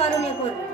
চরণে করবে।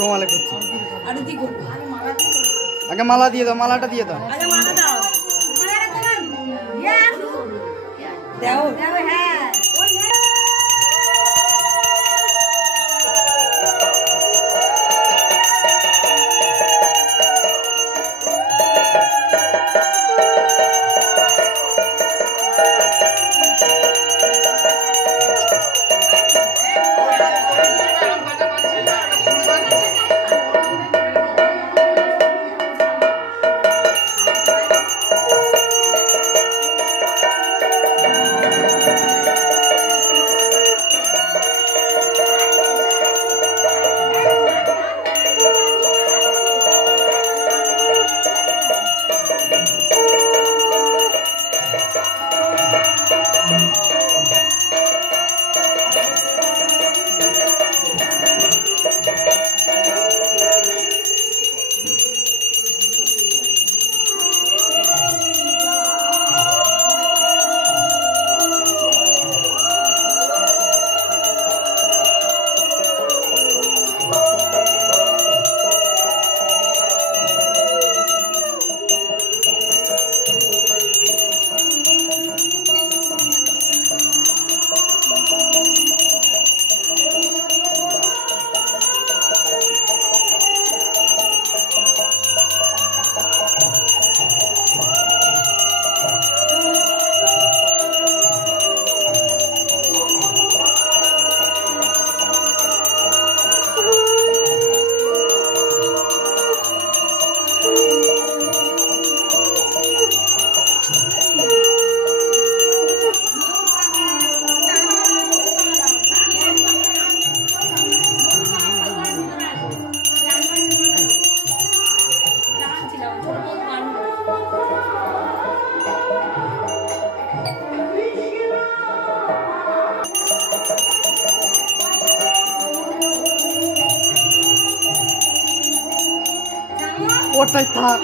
রোমালে করছি আগে মালা দিয়ে দাও, মালাটা দিয়ে দাও। ওটাই থাক।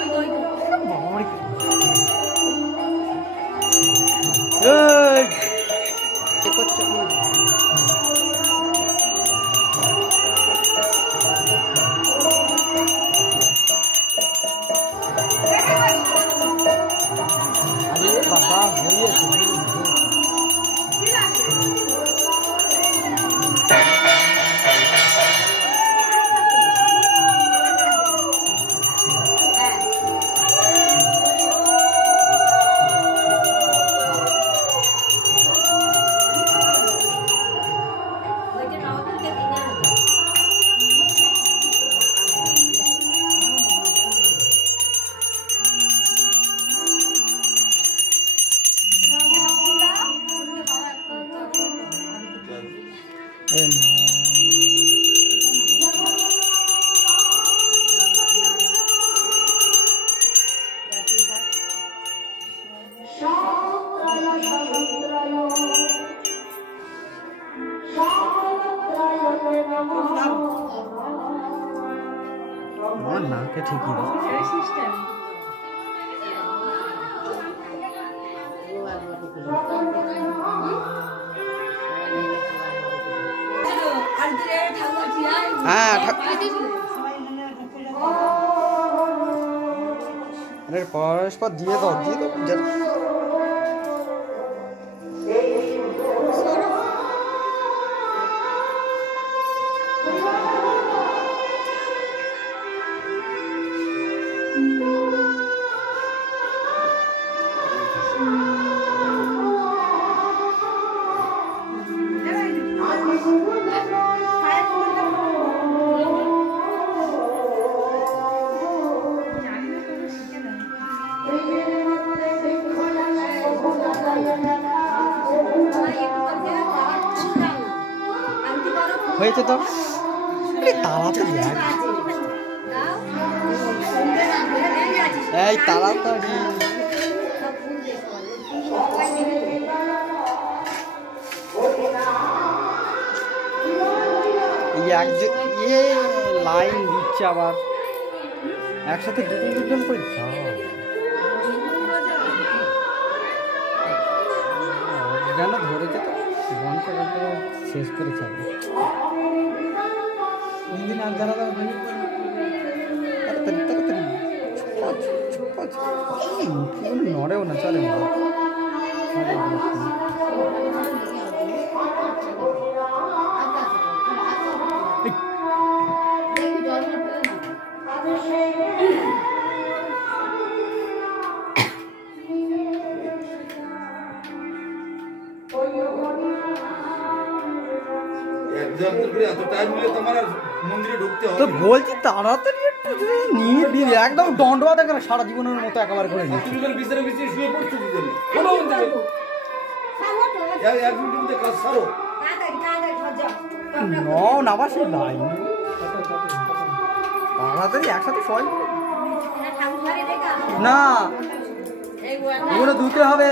বাবা নাকে ঠিকই দাও। হ্যাঁ আরে পরস্পর দিয়ে দাও হয়েছে তো তাড়াতাড়ি এই তাড়াতাড়ি লাইন দিচ্ছে আবার একসাথে দুজন করে যাও জানো ধরেছে তো ঘন্টা শেষ করে যাবে দিন আর জানা দাও নড়েও না চলে না তো বলছি তাড়াতাড়ি একটু নিয়ে দিয়ে একদম দণ্ডবাদ করে সারা জীবনের মতো একেবারে করে নিচ্ছি আবার সেই লাইন তাড়াতাড়ি একসাথে সবাই না ওগুলো ধুতে হবে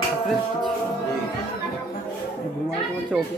ঠাকুরের হচ্ছে ওকে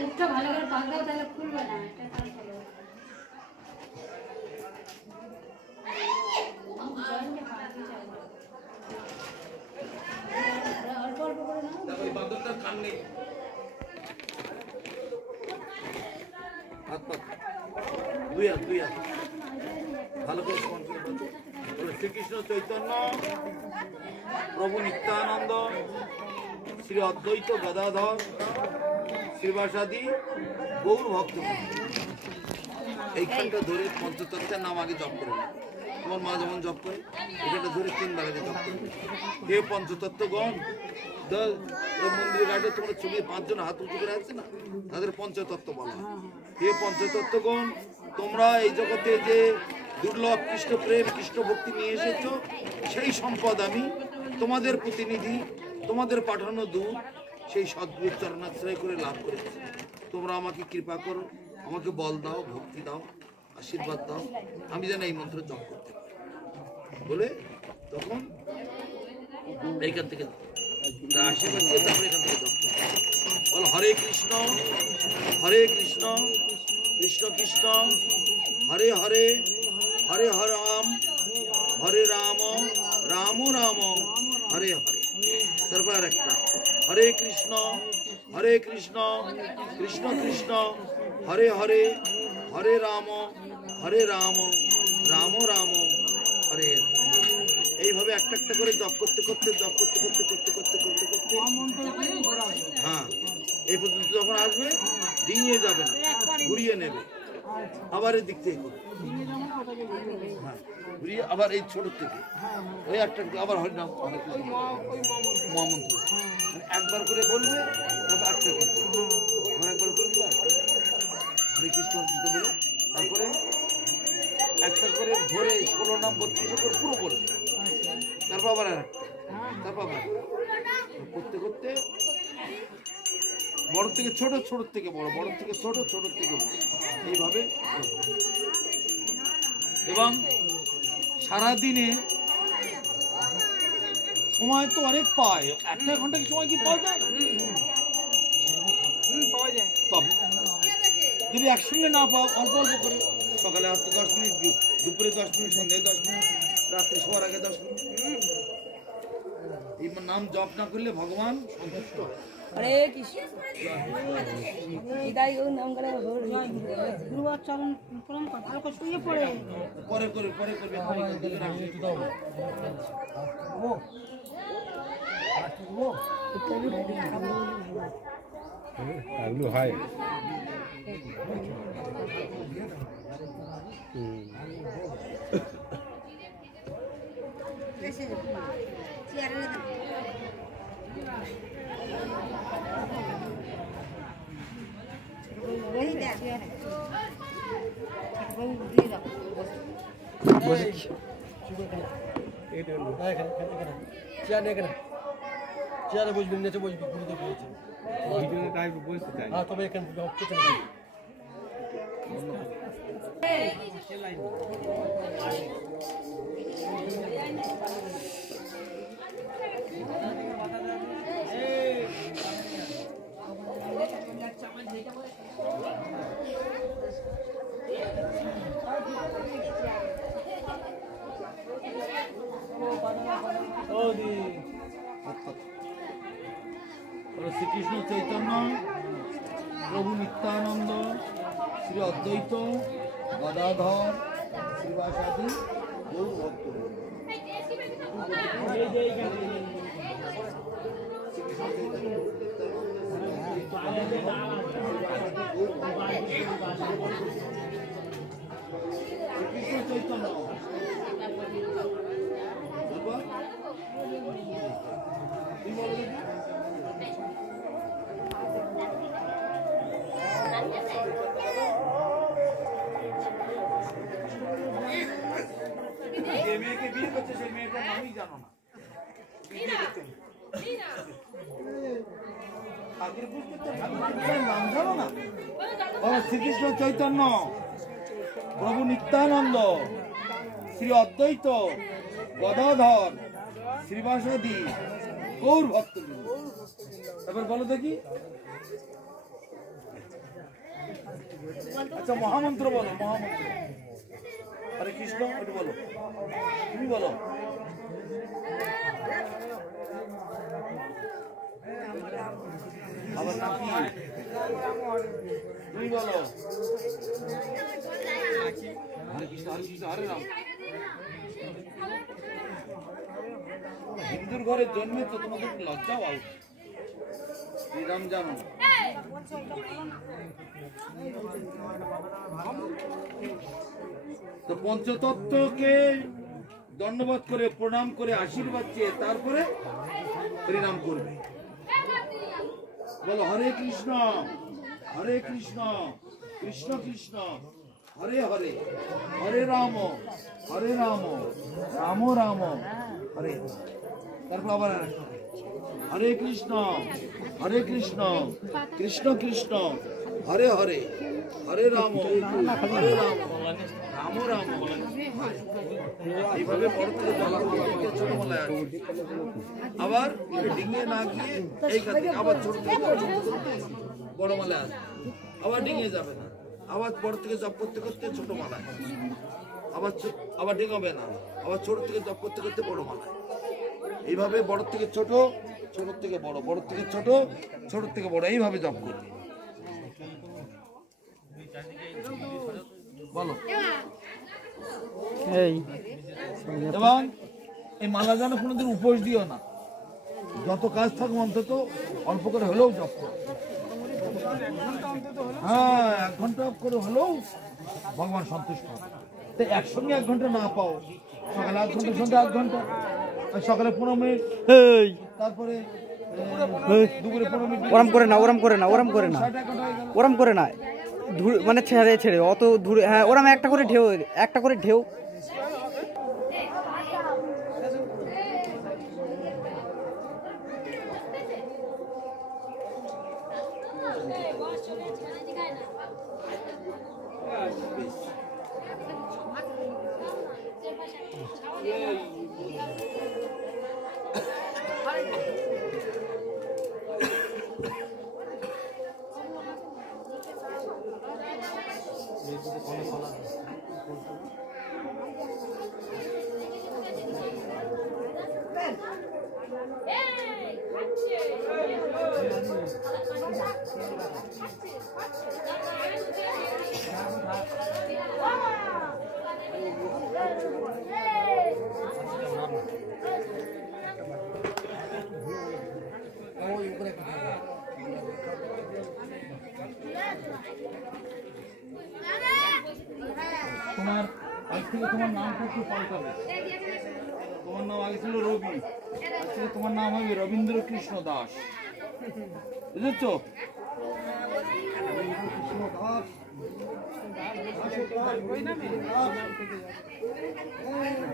মুখটা ভালো করে পাক দাও, তাহলে খুলবে না। অল্প অল্প করে নাও। দেখো এই বাঁদরটার কান নেই। হাত পাত দুই হাত ভালো করে সমান করে বলছো। শ্রীকৃষ্ণ চৈতন্য প্রভু নিত্যানন্দ শ্রী অদ্বৈত গদাধর শ্রীবাসাদি গৌর ভক্ত এইখানটা ধরে পঞ্চতত্ত্বের নাম আগে জপ করে নেবে। তোমার মা যেমন জপ করে এখানটা ধরে 3 বার আগে জপ করে। হে পঞ্চতত্ত্বগণ, ওই মন্দিরের গাড়িতে তোমরা ছবি 5 জন হাত উঁচু করে আছে না, তাদের পঞ্চতত্ত্ব বলা হয়। হে পঞ্চতত্ত্বগণ, তোমরা এই জগতে যে দুর্লভ কৃষ্ণ প্রেম কৃষ্ণ ভক্তি নিয়ে এসেছো, সেই সম্পদ আমি তোমাদের প্রতিনিধি, তোমাদের পাঠানো দূত, সেই সদ্গুরুর চরণাশ্রয় করে লাভ করেছি। তোমরা আমাকে কৃপা করো, আমাকে বল দাও, ভক্তি দাও, আশীর্বাদ দাও, আমি যেন এই মন্ত্র জপ করতে পারি বলে তখন এইখান থেকে আশীর্বাদ দিয়ে তারপরে এখান থেকে জপ করতে বল। হরে কৃষ্ণ কৃষ্ণ কৃষ্ণ হরে হরে, হরে হরে রাম, হরে রাম রাম রাম হরে হরে। তারপর একটা হরে কৃষ্ণ কৃষ্ণ কৃষ্ণ হরে হরে, হরে রাম রাম রাম হরে হরে। এইভাবে একটা একটা করে জপ করতে করতে হ্যাঁ এই পর্যন্ত যখন আসবে ডিঙিয়ে যাবে না, ঘুরিয়ে নেবে, আবার এই দিক থেকে করবে, হ্যাঁ ঘুরিয়ে আবার এই ছোট থেকে ওই একটা আবার হরিনাম মহামন্ত্র একবার করে বলবে, তারপর একটা করতে একবার করে হরে কৃষ্ণ বলে, তারপরে একটা করে ধরে 16 নাম 32 করে পুরো বলবে, তারপর আবার তারপর আবার করতে করতে বড় থেকে ছোট, ছোট থেকে বড়, বড় থেকে ছোট, ছোট থেকে বড়, এইভাবে। এবং সারাদিনে সময় তো অনেক পায়, 1 ঘন্টা কি সময় কি পাওয়া যায়? পাওয়া যায়। তবে যদি একসঙ্গে না পাও, অল্প অল্প করে সকালে হয়তো 10 মিনিট, দুপুরে 10 মিনিট, সন্ধ্যায় 10 মিনিট, রাত্রে শোয়ার আগে 10 মিনিট। এই নাম জপ না করলে ভগবান সন্তুষ্ট হয়। হরে কৃষ্ণ হৃদয় গৌর নাম করে গুরুবার চরণ প্রণাম কর, ভালো করে শুয়ে পড়ে পরে করবে হাই চেয়ারে বসবি, নেচে বসবি, গুরুদেব বলছে তবে এখানে শ্রীকৃষ্ণ চৈতন্য প্রভু নিত্যানন্দ শ্রী অদ্বৈত গদাধর শ্রীবাসাদি গৌর ভক্ত। শ্রীকৃষ্ণ চৈতন্য যে মেয়েকে বিয়ে করছে সেই মেয়েটার নামই জানো না, নাম জানো না। শ্রীকৃষ্ণ চৈতন্য প্রভু নিত্যানন্দ শ্রী অদ্বৈত গদাধর শ্রীবাসাদি গৌর ভক্ত। এবার বলো দেখি, আচ্ছা মহামন্ত্র বলো, মহামন্ত্র। হরে কৃষ্ণ একটু বলো, তুমি বলো। আবার নাম কি? তুমি বলো। হরে কৃষ্ণ, হরে কৃষ্ণ, হরে রাম। হিন্দুর ঘরে জন্মে তো তোমাদের লজ্জা পাও, শ্রীরাম জানো। তো পঞ্চতত্ত্বকে দণ্ডবোধ করে প্রণাম করে আশীর্বাদ চেয়ে তারপরে হরিনাম করবে। বলো হরে কৃষ্ণ, হরে কৃষ্ণ, কৃষ্ণ কৃষ্ণ, হরে হরে, হরে রাম, হরে রাম, রাম রাম, হরে। তারপর আবার হরে কৃষ্ণ, হরে কৃষ্ণ, কৃষ্ণ কৃষ্ণ, হরে হরে, হরে রাম, হরে রাম, রাম রাম। এইভাবে বড় থেকে ছোট মলায় আসবে। আবার ডিঙিয়ে না গিয়ে এই কাছে আবার ছোট থেকে বড় মালায় আসবে। আবার ডিঙিয়ে যাবে না, আবার বড় থেকে জপ করতে করতে ছোট মালায়, আবার ডিঙাবে না, আবার ছোট থেকে জপ করতে করতে বড় মালায়। এইভাবে বড় থেকে ছোট, ছোট থেকে বড়, বড় থেকে ছোট, ছোট থেকে বড়, এইভাবে জপ করবে। বলো। এই এবং এই মালা যেন কোনোদিন উপোস দিও না, যত কাজ থাকো অন্তত অল্প করে হলেও জপ করো। হ্যাঁ, 1 ঘন্টা করে হলেও ভগবান সন্তুষ্ট হবে। তো একসঙ্গে 1 ঘন্টা না পাও, সকালে 1 ঘন্টা, সন্ধ্যা 1 ঘন্টা, সকালে 15 মিনিট, তারপরে দুপুরে 15 মিনিট। ওরম করে না, ওরম করে না, ওরম করে না, 1 ঘন্টা হয়ে গেল। ওরম করে না, মানে ছেড়ে ছেড়ে অত দূরে। হ্যাঁ, ওরম একটা করে ঢেউ, একটা করে ঢেউ। তোমার আজ থেকে তোমার নামটা একটু পাল্টাবে। তোমার নাম আগে ছিল রবি, আজ থেকে তোমার নাম হবে রবীন্দ্র কৃষ্ণ দাস, বুঝেছ?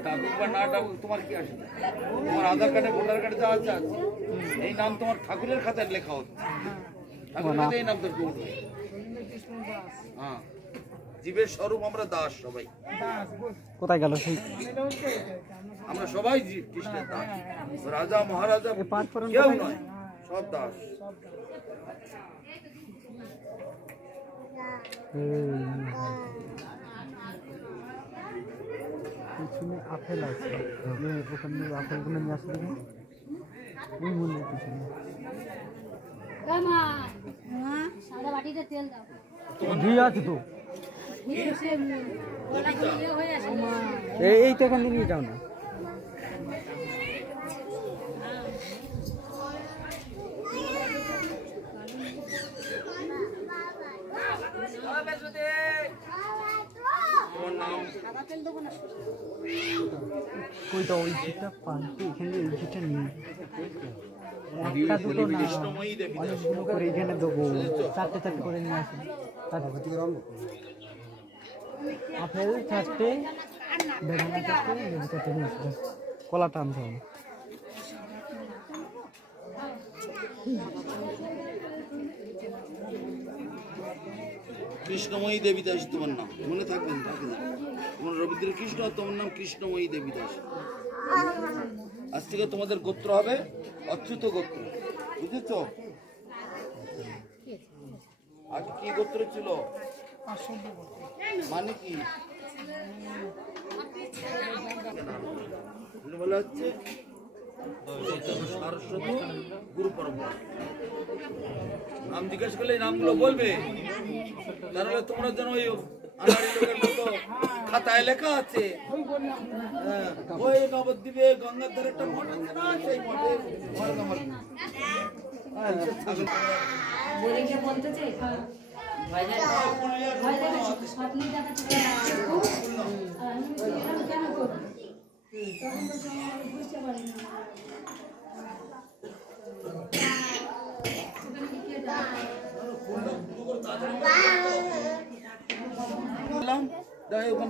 ডাকুক বা না ডাকুক তোমার কি আসে? তোমার আধার কার্ডে, ভোটার কার্ডে যা আছে আছে। এই নাম তোমার ঠাকুরের খাতায় লেখা হচ্ছে, ঠাকুরের খাতায় এই নাম তোর উঠবে। হ্যাঁ, জীবের স্বরূপ আমরা দাস সবাই। কোথায় গেল সেই? আমরা সবাই জীব, কৃষ্ণের দাস। রাজা মহারাজা কেউ নয়, সব দাস। পিছনে আপেল আছে, ওখানে আপেলগুলো নিয়ে আসলে ওই মন্দির পিছনে সাদা বাটিতে তেল দাও। ঘি আছে তো, হয়ে আসে এই তো এখান দিয়ে নিয়ে যাও না। কইটা ওই ঘিটা পাল্টে এখানে এই ঘিটা নিয়ে একটা দুটো না, অনেকগুলো করে এখানে দেবো, 4টে 4টে করে নিয়ে আসেন। আপেল 4টে, বেদানা 4টে, লেবু 4টে নিয়ে আসবেন। কলাটা আনতে হবে। কৃষ্ণময়ী দেবী দাস তোমার নাম, মনে থাকবেন, তোমার রবীন্দ্র কৃষ্ণ, তোমার নাম কৃষ্ণময়ী দেবী দাস। আজ থেকে তোমাদের গোত্র হবে অচ্যুত গোত্র, বুঝেছ? আগে কি গোত্র ছিল? মানে কি বলা হচ্ছে? সারস্বত গুরু পরম্পরা। নাম জিজ্ঞেস করলে এই নামগুলো বলবে, তাহলে তোমরা যেন ওই আনাড়ি লোকের মতো খাতায় লেখা আছে, ওই নবদ্বীপে গঙ্গার ধারে একটা মঠ আছে না, সেই মঠে বলে কে বলতেছে স্বপ্ন দেখাচ্ছে কেন করবো তখন তো বুঝতে পারি না।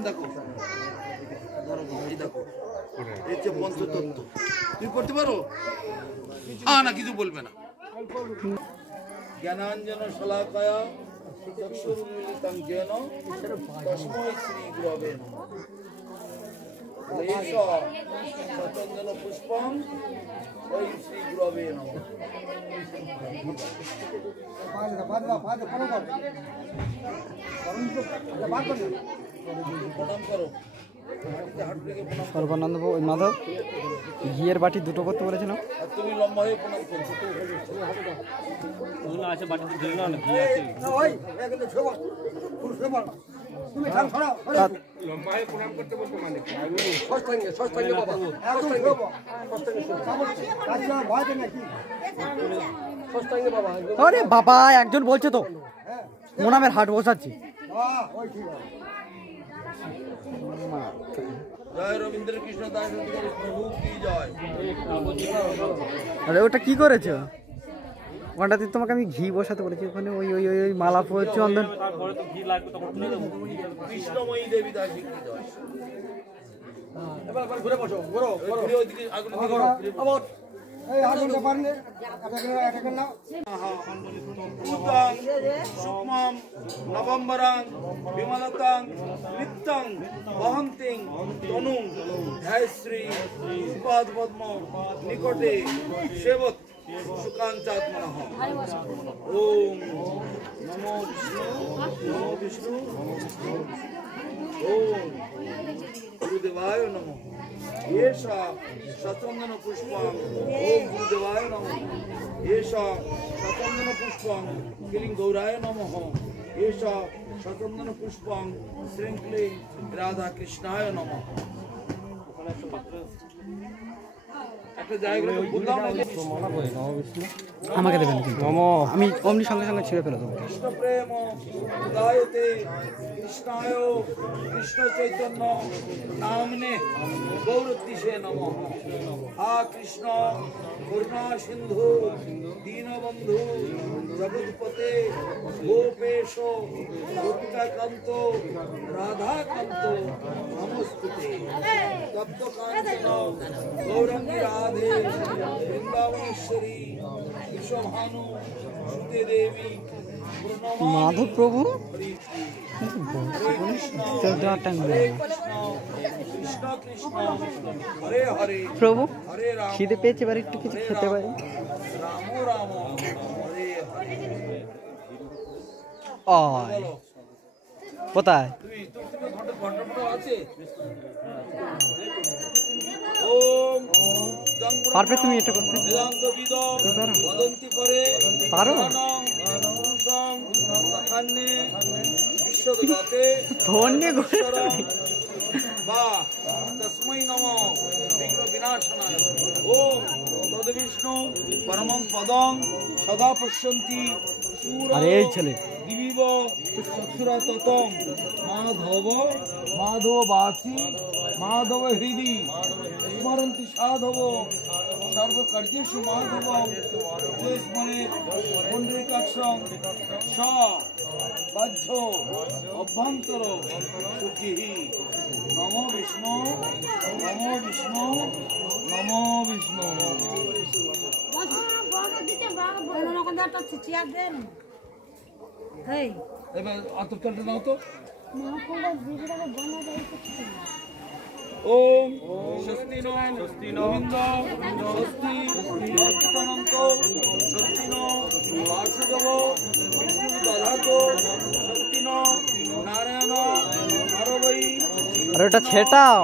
দেখো দেখো এই যে পঞ্চতত্ত্ব তুমি পড়তে পারো? না কিছু বলবে না। জ্ঞানাঞ্জন শলাকায়া চক্ষুর্মিলিতং যেন তস্मै শ্রী গুরবে নমঃ। সচন্দন পুষ্পং ওই শ্রী গুরবে নমঃ। প্রণাম করো। সর্বানন্দ মাধব ঘিয়ের বাটি দুটো করতে বলেছিল। আর তুমি লম্বা হয়ে প্রণাম করছো। আছে বাটিতে দিল না, ঘি আছে। লম্বা হয়ে প্রণাম করতে বলতে মানে কি? আরে বাবা, একজন বলছে তো মোনামের হাট বসাচ্ছি। জয় রবীন্দ্র কৃষ্ণ দাস প্রভু কি জয়। আরে ওটা কি করেছো? ওটাতে তোমাকে আমি ঘি বসাতে বলেছি, ওখানে ওই ওই ওই মালা ফুল চন্দন। তারপরে তো ঘি লাগবে, তখন তুলে দেবো। কৃষ্ণময়ী দেবী দাস কি জয়। এবার ঘুরে বসো, ঘুরো ঘুরে ওইদিকে আগুন সুক্মং নবম্বরাং বিমলতাং নিত্যং বহন্তিং তনুং ধ্যায়শ্রী শ্রীপাদ পদ্ম নিকটে সেবত সুকাঞ্চাত্মনঃ। ওম নমো বিষ্ণু নমো বিষ্ণু ওম গুরুদেবায় নমঃ। এষা সচন্দন পুষ্পং ওম গুরুদেবায় নমঃ। এষা সচন্দন পুষ্পং ক্লিং গৌরায় নমঃ। এষা সচন্দন পুষ্পং শ্রীং ক্লিং রাধা কৃষ্ণায় নমঃ। একটা জায়গা বললাম না যে আমাকে দেবেন কিন্তু আমি অমনি সঙ্গে সঙ্গে ছেড়ে ফেলে দেবো। কৃষ্ণ প্রেম গায়তে কৃষ্ণায় কৃষ্ণ চৈতন্য নামনে গৌরতিষে নমঃ। হা কৃষ্ণ করুণা সিন্ধু দীনবন্ধু জগৎপতে গোপেশ গোপিকাকান্ত রাধাকান্ত নমস্তুতে। তপ্ত কাঞ্চন গৌরাঙ্গী রাধে বৃন্দাবনেশ্বরী বিশ্বভানু সুতে দেবী মাধব প্রভু কৃষ্ণ কৃষ্ণ হরে হরে প্রভু হরে রাম খিদে পেয়েছে, এবার একটু কিছু খেতে পারি। রাম রাম হরে হরে। কোথায় তুমি ঘন্টা আছে? ওম পারবে তুমি এটা করতে? বেদান্ত বিদ বদন্তি করে পারো? পুরুষং তথান্যে বিশ্বজগতে ধন্যে বা তস্मै নমঃ বিঘ্ন বিনাশনায়। ওম তদ্বিষ্ণু পরমং পদং সদা পশ্যন্তি সুরা আরে এই ছেলে দিবিব চক্ষুরা ততম মাধব মাধব বাসি মাধব হৃদি স্মরন্তি সাধব সর্বকার্যেষু মাধব যে স্মরে পুণ্ডরীকাক্ষং স বাহ্য অভ্যন্তর সুখী। নমো বিষ্ণু নমো বিষ্ণু নমো বিষ্ণু। এবার আতপচালটা নাও তো। ওম স্বস্তি নো গোবিন্দ স্বস্তি অচ্যুতানন্ত স্বস্তি নো বাসুদেব বিষ্ণু দধাতো স্বস্তি নো নারায়ণ নারবৈ আর ওটা ছেটাও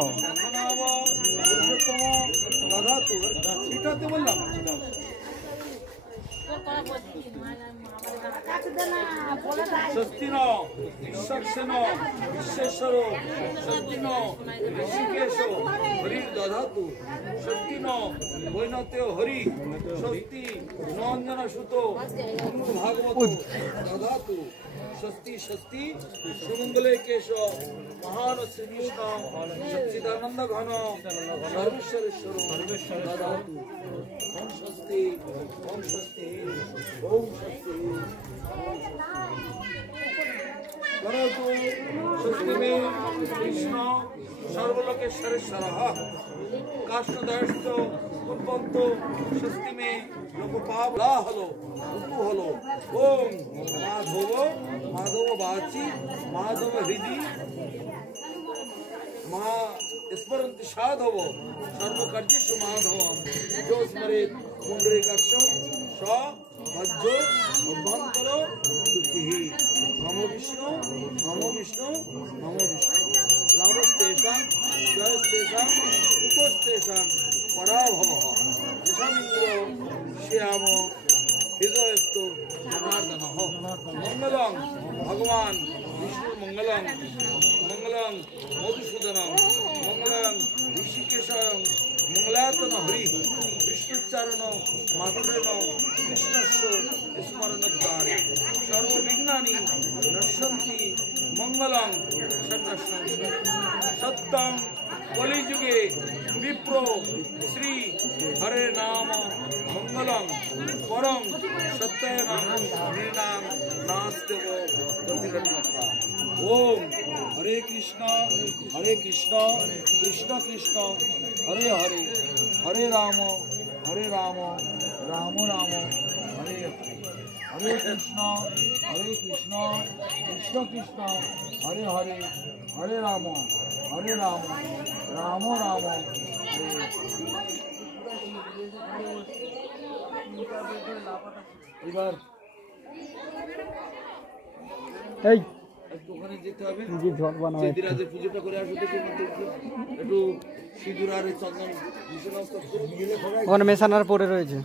পুরুষোত্তম দধাতু সেটাতে বললাম স্বস্তি ন ঈশ্বরসেন বিশ্বেশ্বর স্বস্তি ন ঋষিকেশ হরির দধাতু স্বস্তি ন বৈনতেয় হরি স্বস্তি নঞ্জন সুত ভাগবত দধাতু স্বস্তি স্বস্তি সুমঙ্গলে কেশ মহান শ্রীকৃষ্ণ সচ্চিদানন্দ ঘন সর্বেশ্বরেশ্বর দধাতু ওম স্বস্তি ওম স্বস্তি ওম স্বস্তি করতু স্বস্তি মে কৃষ্ণ সর্বলোকেশ্বরেশ্বরঃ কাষ্ঠদাস্য উৎপন্ত স্বস্তি মে লোকপাপ লা হলো উপু হলো ওম মাধব মাধব বাচি মাধব হৃদি মা স্মরন্তি সাধব সর্বকার্যেষু মাধবম যো স্মরেৎ পুণ্ডরীকাক্ষম স মজ্জ অভ্যন্তর শুচিঃ নম বিষ্ণু নম বিষ্ণু নম বিষ্ণু লাভস্তেষাং জয়স্তেষাং কুতস্তেষাং পরাভবঃ যশামিন্দ্র শ্যাম হৃদয়স্তু জনার্দনঃ মঙ্গলং ভগবান বিষ্ণু মঙ্গলং মঙ্গলং মধুসূদনং মঙ্গলং ঋষিকেশং মঙ্গলায়তন হরি বিষ্ণুচ্চারণ মাধুরেণ কৃষ্ণস্য স্মরণদ্বারে সর্ববিঘ্নানি নশ্যন্তি মঙ্গলং সন্ন্যস্যং সত্যং কলিযুগে বিপ্র শ্রী হরে নাম মঙ্গলং পরং সত্যয়নং নৃণাং নাস্তেব প্রতিরন্যথা। ওম হরে কৃষ্ণ কৃষ্ণ কৃষ্ণ হরে হরে হরে রাম রাম রাম হরে হরে হরে কৃষ্ণ কৃষ্ণ কৃষ্ণ হরে হরে হরে রাম রাম রাম হরে এবার এই একটু ওখানে যেতে হবে যে ঝট বানাও দিরাজের পুজোটা করে আসবে দেখি একটু সিঁদুর আর চন্দন বিশ্বনাথ ওখানে মেশানোর পরে রয়েছে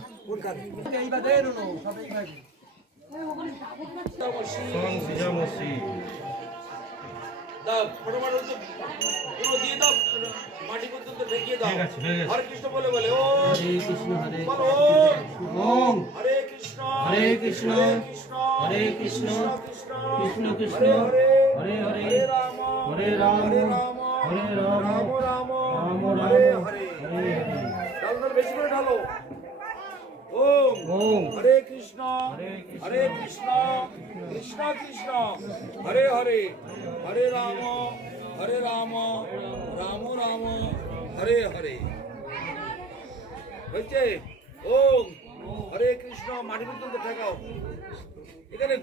দাও ফটোফটো পুরো দিয়ে দাও মাটি পর্যন্ত ঢেকিয়ে দাও হরে কৃষ্ণ বলে বলে ও হরে কৃষ্ণ ওম হরে কৃষ্ণ হরে কৃষ্ণ কৃষ্ণ কৃষ্ণ হরে হরে হরে রাম রাম রাম হরে হরে ডাল বেশি করে ঢালো ওম হরে কৃষ্ণ কৃষ্ণ কৃষ্ণ হরে হরে হরে রাম রাম রাম হরে হরে হয়েছে ওম হরে কৃষ্ণ মাটি পর্যন্ত ঠেকাও এখানে